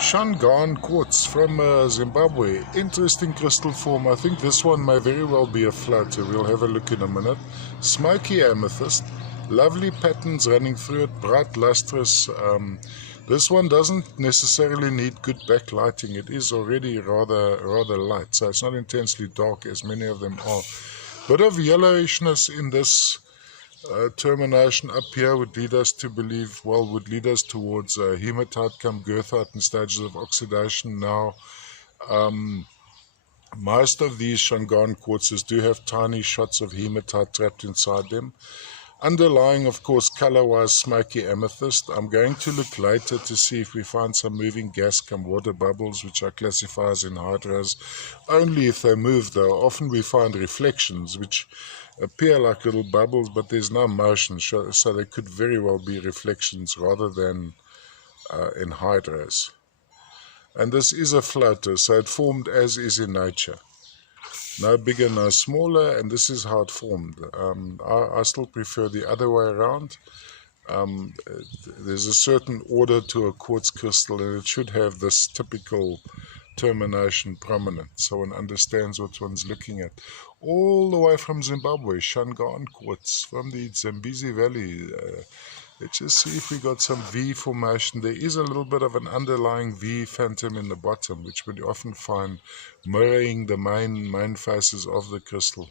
Shangaan quartz from Zimbabwe. Interesting crystal form. I think this one may very well be a floater. We'll have a look in a minute. Smoky amethyst. Lovely patterns running through it. Bright, lustrous. This one doesn't necessarily need good backlighting. It is already rather light, so it's not intensely dark as many of them are. Bit of yellowishness in this termination up here would lead us to believe, would lead us towards hematite come goethite in stages of oxidation now. Most of these Shangaan quartzes do have tiny shots of hematite trapped inside them. Underlying, of course, color-wise, smoky amethyst. I'm going to look later to see if we find some moving gas come water bubbles, which I classify as anhydrous. Only if they move, though. Often we find reflections, which appear like little bubbles, but there's no motion, so they could very well be reflections rather than anhydrous. And this is a floater, so it formed as is in nature. No bigger, no smaller, and this is how it formed. I still prefer the other way around. There's a certain order to a quartz crystal, and it should have this typical termination prominent, so one understands what one's looking at. All the way from Zimbabwe, Shangaan quartz from the Zambezi Valley. Let's just see if we got some V formation. There is a little bit of an underlying V phantom in the bottom, which we often find mirroring the main faces of the crystal.